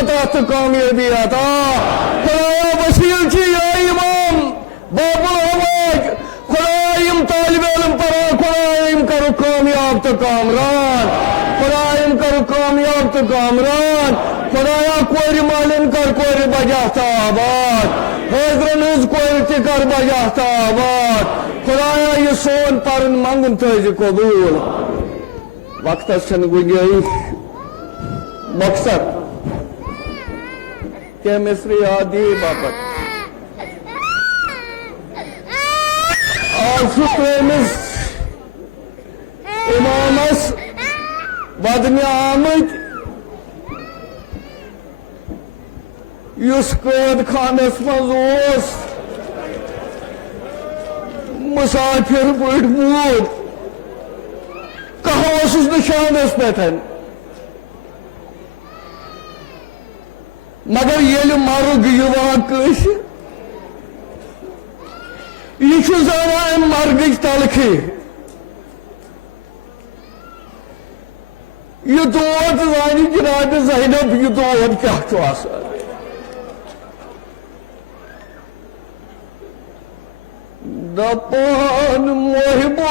फतह तो कामयाबियत खुदाया वसील या इमाम बाबुल हवाज खुदायम तालिब इल्म पढ़ा खुदायम करो कामयाब तो कामरान खुदायम करो कामयाब तो कामरान खुदाया कोर मालिन कर कोर बजाता आबाद हजरन कोर कर बजाता आबाद खुदाया ये सोन परन मंगन तज कबूल वक्त गुंजाइश मकसद केमिस्ट्री आदि बापत आज इमामस वदने आमद कैद खानस मज मुसाफिर पट मूद कहा निशानस पे मगर ये मरुग यह जान मर्ग तलखी यह दौद जानी जनाब ज़ैनब यह दौद क्या दपान मोहिबो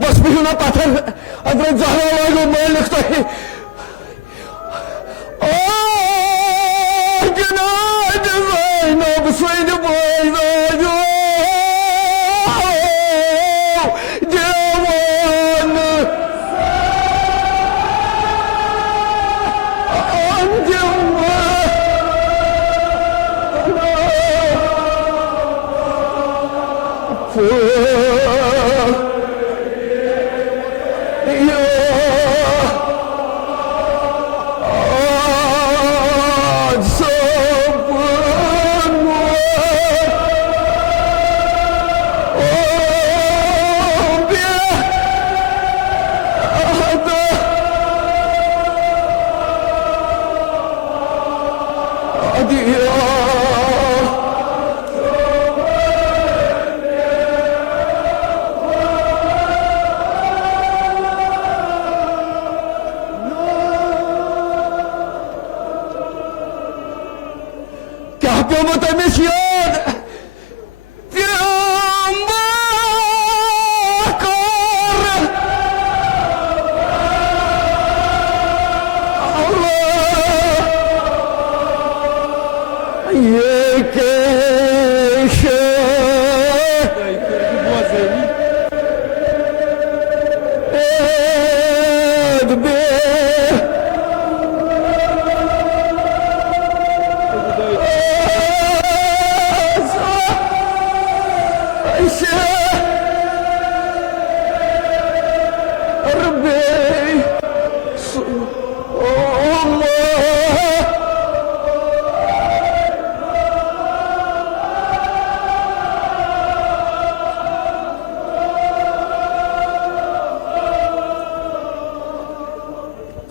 बस बिहू ना पत्थर हजरत ज़हरा वालो मैं लिखता है जनाब ज़ैनब सैद बोलो जवान क्या प्योमत अमिश याद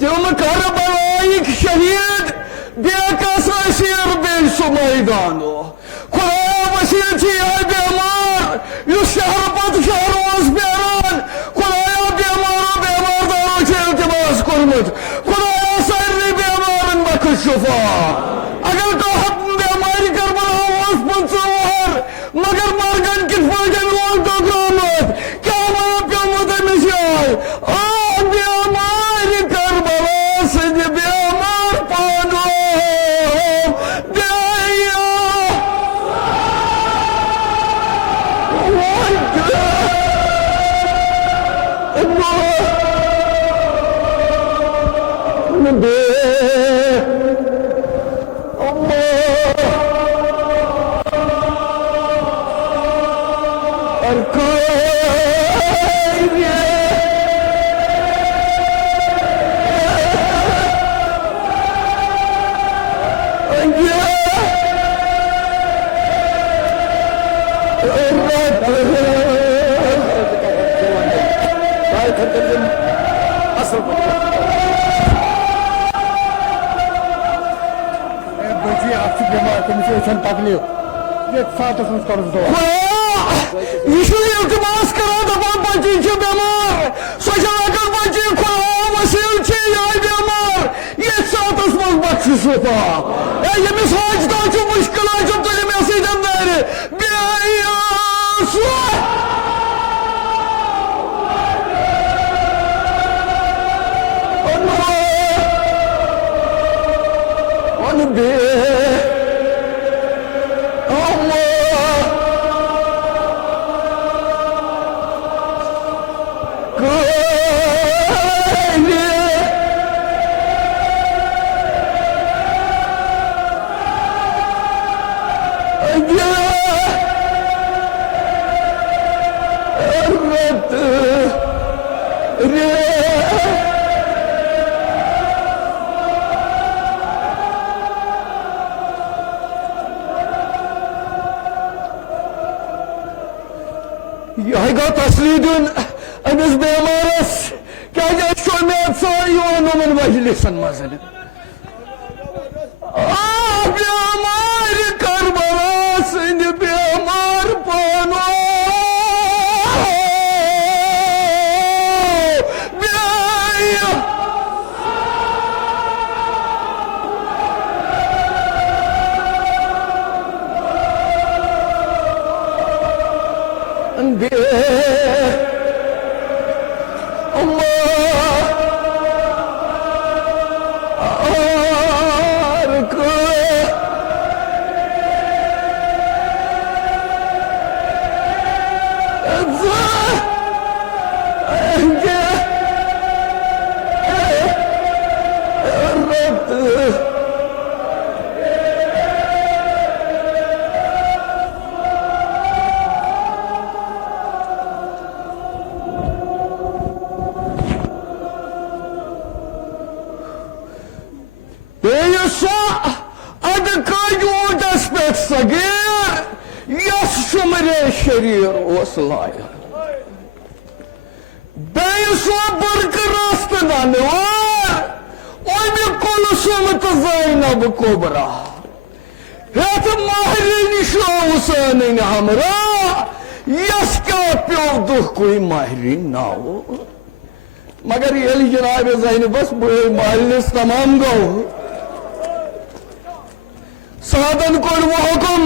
तुम करबलाइक शहीद बेकस असीर बेन सु मैदानो खुदा वसील बेमार यु शहर पत शहर बेरान खुदाया बेमार दारो इल्तमास कोर्मुत खुदाया सारे बेमारन बख्श शुफा अगर कह बेमारी करबला 50 मगर मरगन कित फजन वोल तो ग्रामत क्या वहां पे मुदमिश इल्तमास करा दपान बच्ची बेमार सोशल बच्ची खुदा वसील बेमार ये सातस मज बख्श शुफा यमिस हाजता मुश्किल तुम मे सदन दार यह तसली दिन अमिस बेमारस क्या शुमेद सारी वन मजलिसन मज बेमार करबला सद बेमार पानो शरीर उस लायक बेस सो बरक रस्त ननवार ओमे कुलसुम तो ज़ैनब कुबरा हेत महरिन शो सन हमरा यस क्या प्यो दुख कोई महरिन नाव मगर ये जनाब ज़ैनबस बुरे महलिस तमाम गो साधन को हुकुम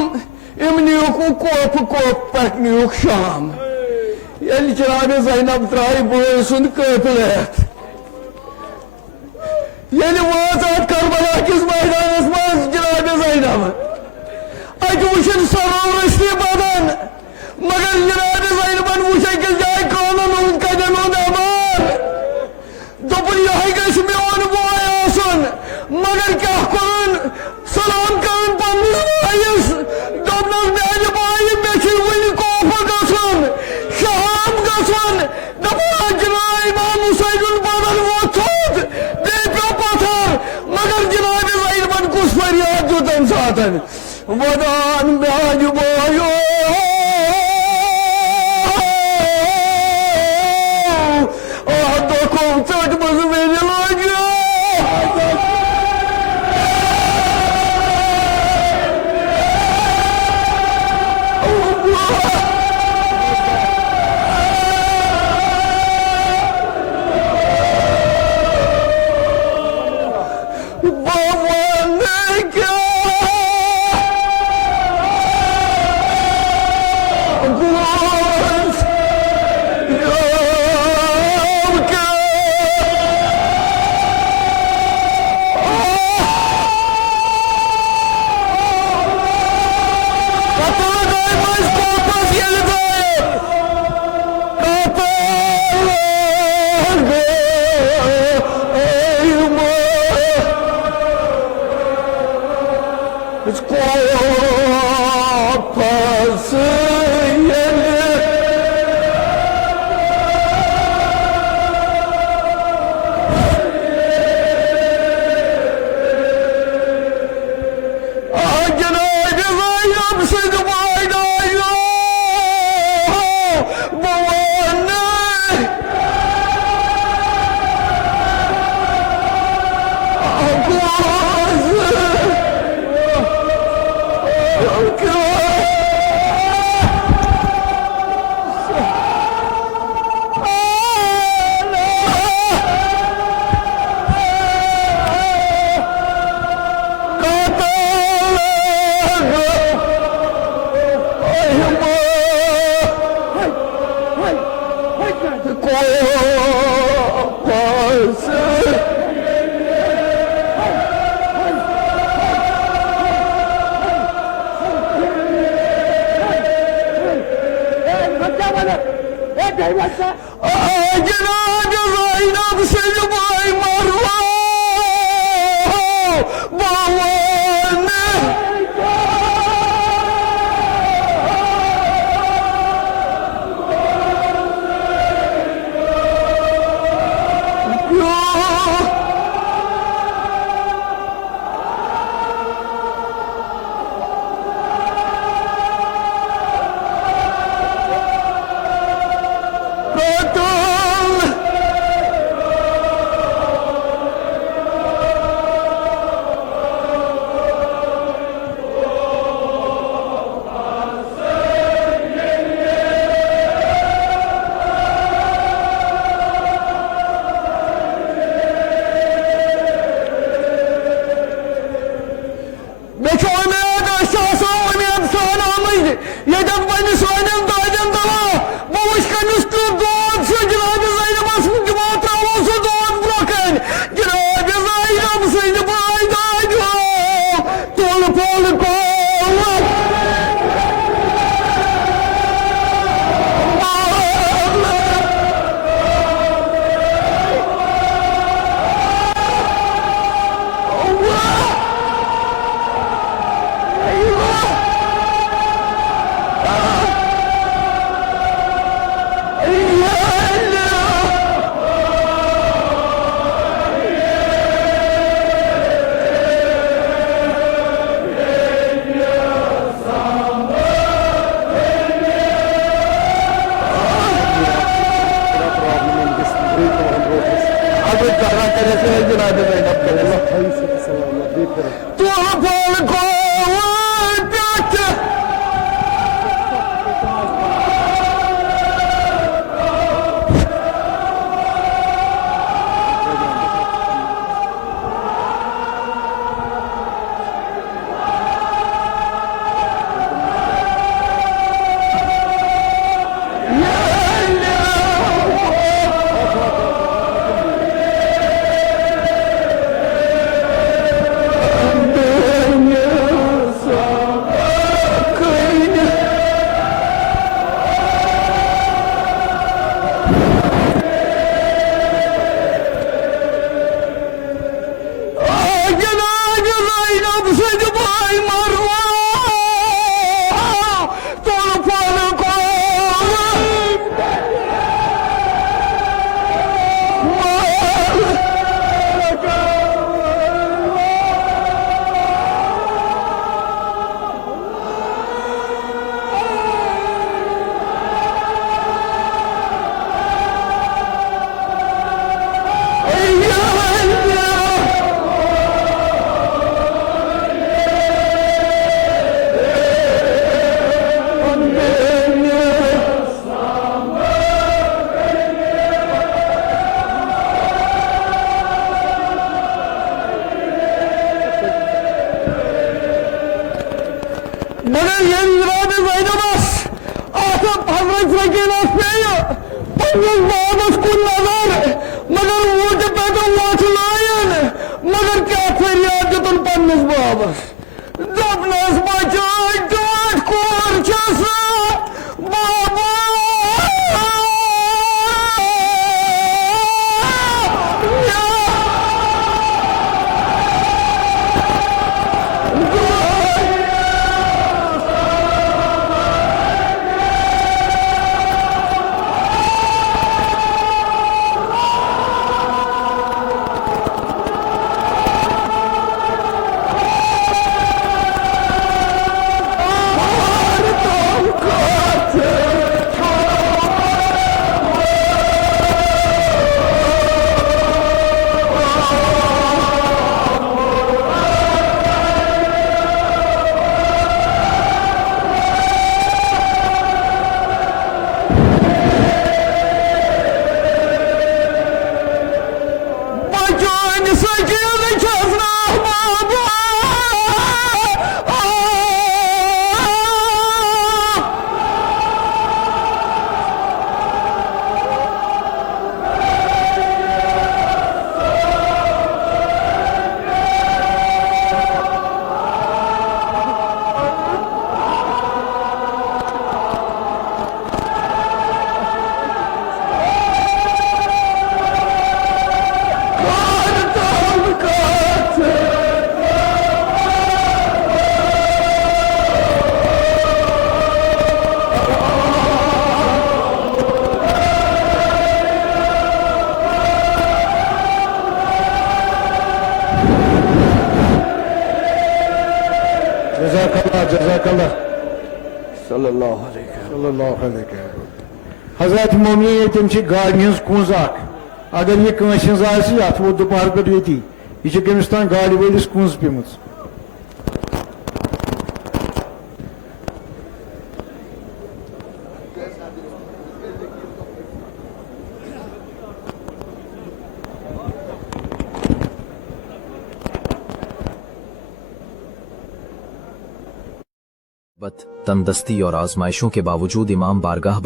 इमनियुक कोप कोप पकनियुक शाम ये जनाब ज़ैनब त्राई बुरे सुन कफलत ये वाज करबला किस मैदानस मज जनाब ज़ैनब अत वुन सरो रस्ती बदन मगर जनाब ज़ैनबन वुच अकिस जाय कानून उन कदन उन अमान दोपन यह गस मोन बोय आसन मगर क्या कोन सलाम कर पन्निस भाईस दोपनस मेरे भाई मे वन कोफ गसन शाम गसन दपान जनाब इमाम हुसैन बदन वोथोत बे पे पत्थर मगर जनाब ज़ैनबन कुछ फरियाद जो तम साथन वदान ब्याज बोयो चट बस मेरे लग बाबा ने क्या Abi kahraman kalesine cenab-ı Zeynep. Allah hayırlısı selamlar. Büyük kere. Tufan kuvvet. मगर ये जनाब ज़ैनबस आसम हजरत फकीर असमेय पंजस बाबस कुन नजर मगर वो जब पैदा हुआ लायन मगर क्या फरियाद तुम पंजस बाबस जब नस बचाए जाट कोर चसा बाबा Cezakallah. Sallallahu aleyhi ve Sallallahu aleyhi ve sellem. Hazreti Mumin yetimçi galiniz kunzak. Agar ye kınşınız ayısı yat, o dupar bir yeti. İçi Gürcistan galibeliz kunz pimiz. तंदस्ती और आजमाइशों के बावजूद इमाम बारगाह